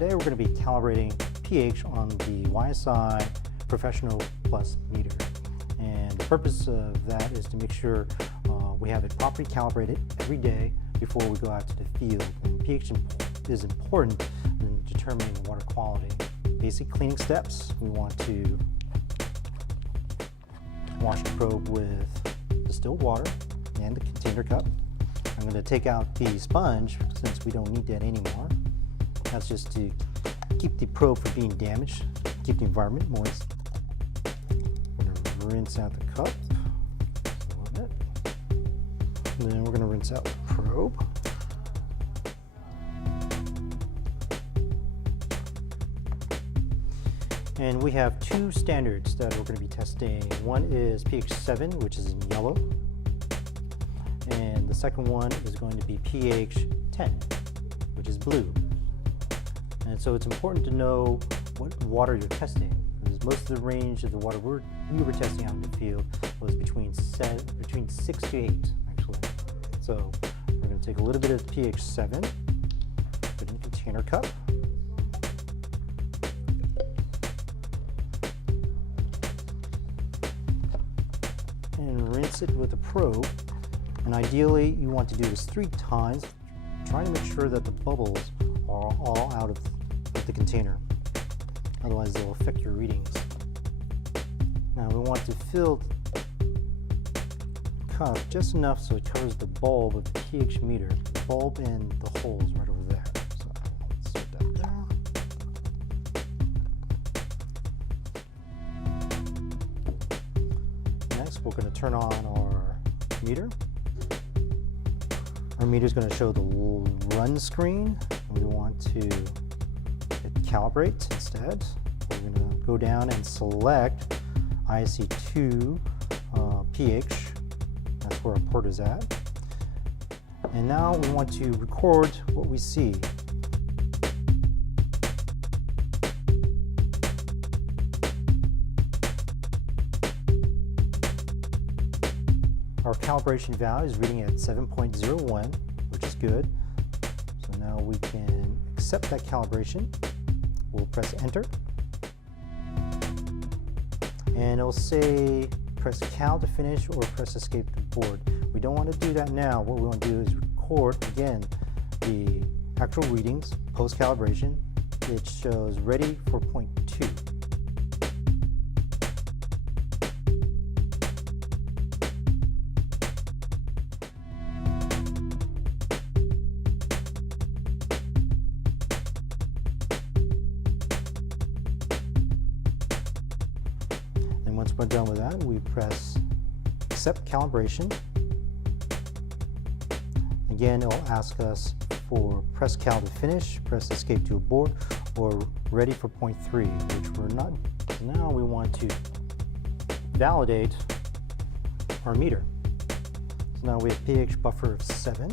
today we're going to be calibrating pH on the YSI Professional Plus meter. And the purpose of that is to make sure we have it properly calibrated every day before we go out to the field. And pH is important in determining water quality. Basic cleaning steps: we want to wash the probe with distilled water and the container cup. I'm going to take out the sponge since we don't need that anymore. That's just to keep the probe from being damaged, keep the environment moist. We're going to rinse out the cup a little bit. And then we're going to rinse out the probe. And we have two standards that we're going to be testing. One is pH 7, which is in yellow. And the second one is going to be pH 10, which is blue. And so it's important to know what water you're testing, because most of the range of the water we were testing out in the field was between 6 to 8, actually. So we're going to take a little bit of pH 7, put it in a container cup. And rinse it with a probe. And ideally, you want to do this 3 times, trying to make sure that the bubbles are all out of the container. Otherwise, they'll affect your readings. Now, we want to fill the cup just enough so it covers the bulb of the pH meter, the bulb and the holes right over there. So let's set that down. Next, we're going to turn on our meter. Our meter is going to show the run screen. We want to hit calibrate instead. We're going to go down and select ISI 2 pH. That's where our port is at. And now we want to record what we see. Our calibration value is reading at 7.01, which is good. So now we can accept that calibration. We'll press enter. And it'll say press cal to finish or press escape to board. We don't want to do that now. What we want to do is record again the actual readings post calibration. It shows ready for point 2. And once we're done with that, we press accept calibration. Again, it'll ask us for press cal to finish, press escape to abort, or ready for point 3, which we're not. Now we want to validate our meter. So now we have pH buffer of 7.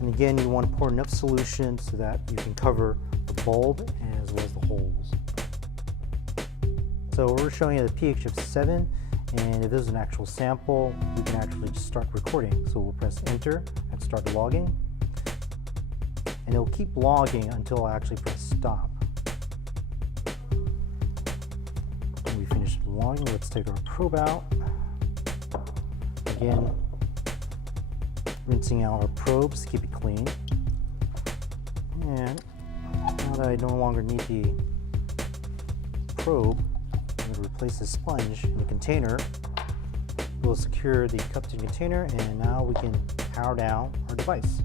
And again, you want to pour enough solution so that you can cover the bulb as well as the holes. So we're showing a pH of 7, and if this is an actual sample, we can actually just start recording. So we'll press enter and start logging. And it'll keep logging until I actually press stop. When we finish logging, let's take our probe out. Again, rinsing out our probes to keep it clean. And now that I no longer need the probe, I'm going to replace the sponge in the container. We'll secure the cup to the container, and now we can power down our device.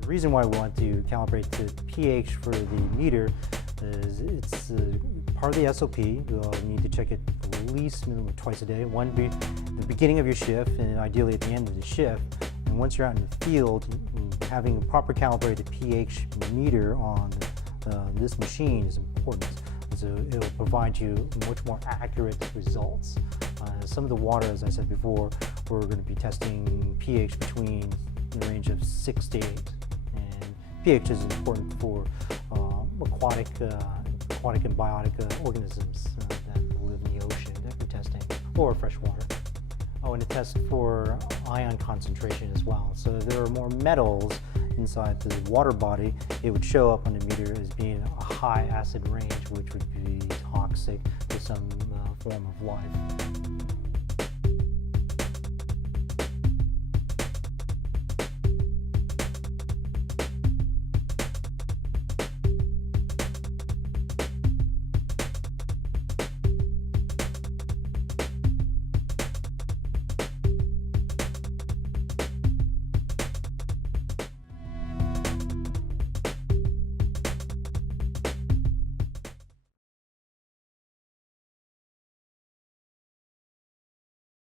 The reason why we want to calibrate the pH for the meter is it's part of the SOP. You'll need to check it at least minimum twice a day. One be the beginning of your shift, and ideally at the end of the shift. And once you're out in the field, having a proper calibrated pH meter on this machine is important. So it will provide you much more accurate results. Some of the water, as I said before, we're going to be testing pH between the range of 6 to 8. And pH is important for aquatic and biotic organisms that live in the ocean that we're testing, or fresh water. Oh, and it tests for ion concentration as well. So if there are more metals inside the water body, it would show up on the meter as being a high acid range, which would be toxic to some form of life.